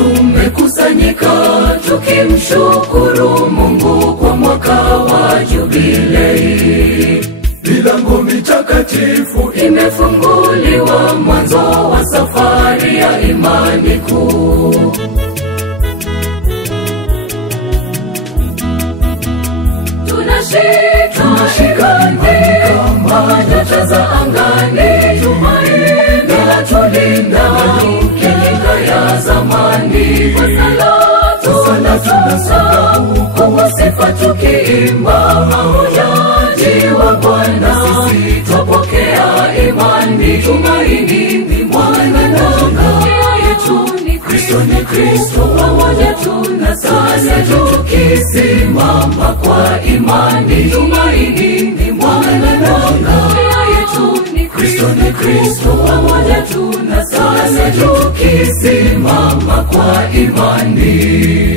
tumekusanyika tukimshukuru Mungu kwa mwaka wa jubilei. Milango mitakatifu imefunguliwa, mwanzo wa safari ya imani kuu. Tunashika kama nyota za angani, tumaini latulinda dakika ya zamani. Kwa sala tunasonga huku sifa tukiimba, mahujaji wa Bwana sisi twapokea imani. Tumaini ni mwana nanga yetu ni Kristo, pamoja tunasali tukisimama kwa imani. Tumaini ni mwana nanga yetu ni Kristo, pamoja tunasali tukisimama kwa imani.